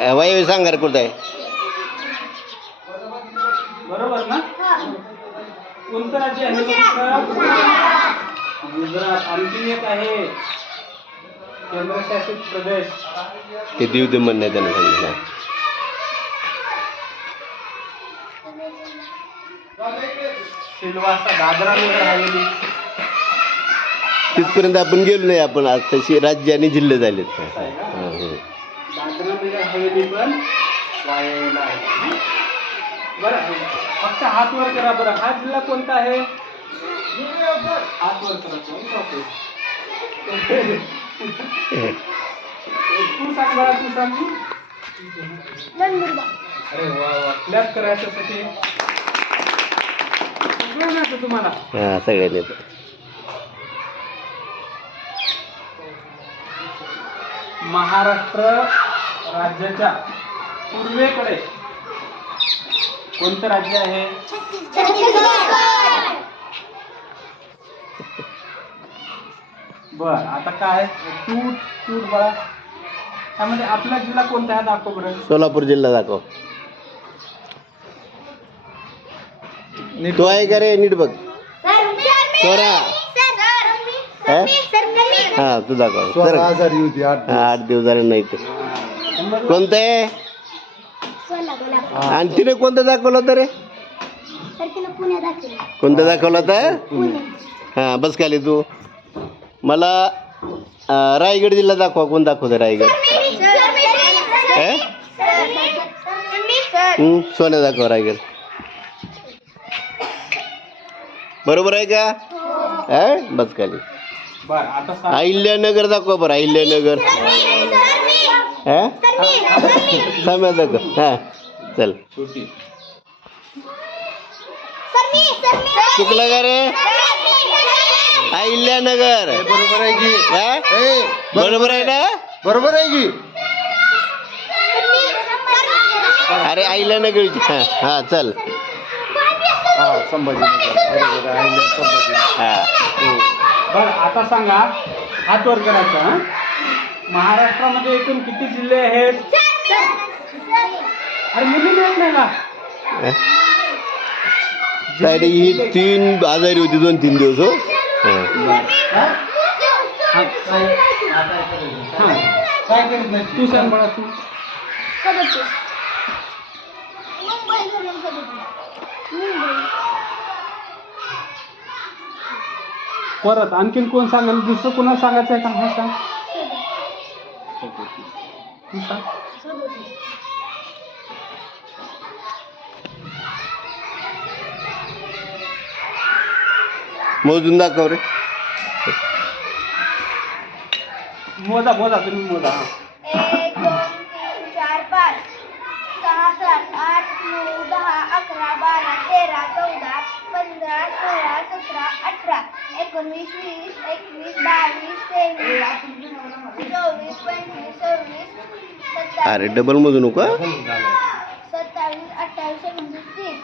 वायव्य सांगा कुठं आहे? बरोबर ना? कोणतं राज्य आहे? गुजरात. आणखी एक आहे केंद्रशासित प्रदेश. ते दीव दमन नाही त्यानं सांगितलं. सिल्वासा. दादरा नगर हवेली. तिथपर्यंत आपण गेलो नाही. आपण आज तशी राज्य आणि जिल्हे झालेत. दादरा नगर हवेली पण वायव्यला आहे. बरं, फक्त हात वर करा. बरं, हा जिल्हा कोणता आहे? हात वर करा. तू सांग बरं, तू सांग. अरे वा वा, क्लॅप करायच्यासाठी तुम्हाला. हा सगळ्यांनी. महाराष्ट्र राज्याच्या पूर्वेकडे कोणतं राज्य आहे? बर, आता काय तूट बघा. त्यामध्ये आपला जिल्हा कोणता आहे दाखव बरं. सोलापूर जिल्हा दाखव. तो आहे का रे? नीट बघ. सोरा. हा तू दाखव. 8 दिवस झाले नाही ते. कोणतं आहे? आणि तिने कोणतं दाखवलं तर रे? कोणतं दाखवलं तर? हा बस खाली तू. मला रायगड जिल्हा दाखवा. कोण दाखवतं रायगड? सोन्या दाखवा रायगड. बरोबर आहे का? बस खाली. अहिल्यानगर दाखवा बरं. अहिल्यानगर. सम्या दाखव. हा चल. चुकलं का रे? अहिल्यानगर. बरोबर आहे की? बरोबर आहे ना? बरोबर आहे की? अरे अहिल्यानगर. हा चल. संभाजीनगर. हा बरं, आता सांगा. हात वर करायचा. महाराष्ट्रामध्ये एकूण किती जिल्हे आहेत? अरे मुली मिळत नाही का? साईड ही 3 आजारी होती 2-3 दिवस. हो काय करत नाही तू सांग बळा. तू परत आणखीन कोण सांगा? दुसरं कोणाला सांगायचं आहे का? हा सांग. तू सांग. मोजून दाखव रे. मोजा तुम्ही मोजा. 1 2 3 4 5 6 7 8 9 10 11 12 13 14 15 16 17 18 19 20 21 22 23 24 25 26 27 अरे डबल मोजू नको. 27 28 29 30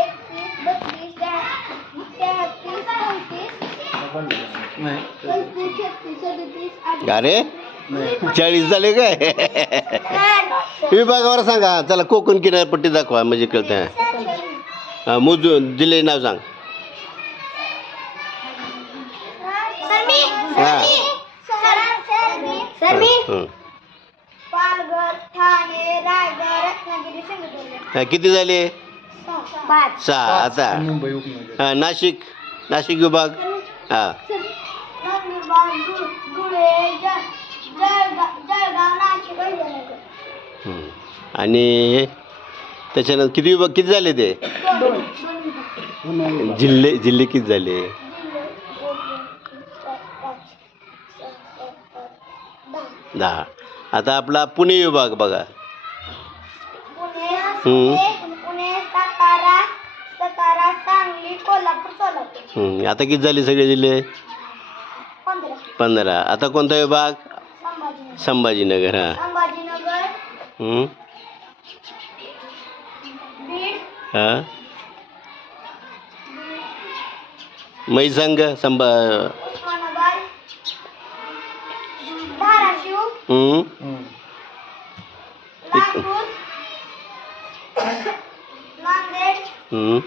31 32 33 34 35 अरे 40 झाले काय? विभागावर सांगा. चला कोकण किनारपट्टी दाखवा म्हणजे कळतं. मोजून जिल्हे नाव सांग. पालघर, ठाणे, रायगड, रत्नागिरी, सिंधुदुर्ग. किती झाले? 5. 6. आता नाशिक विभाग. हा नंदुरबार, धुळे, जळगाव, नाशिक, अहिल्यानगर. आणि त्याच्यानंतर किती झाले ते? 2. जिल्हे किती झाले? 10. आता आपला पुणे विभाग बघा. पुणे, सातारा, सांगली, कोल्हापूर, सोलापूर. आता किती झाले सगळे जिल्हे? 15. आता कोणता विभाग? संभाजीनगर. हा संभाजीनगर, बीड, हा मैसंग उस्मानाबाद, धाराशिव, नागपूर, नांदेड, हम्म.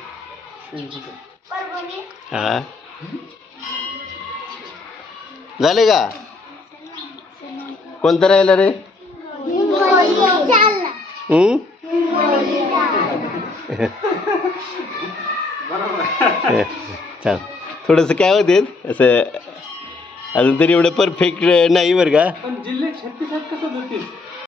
परभणी, हा झाले का कोणतं राहिलं रे जालना, हम्म? चाल थोडंसं काय होते असं अजून तरी एवढं परफेक्ट नाही बरं का पण जिल्हे 36 आहेत कसं होतील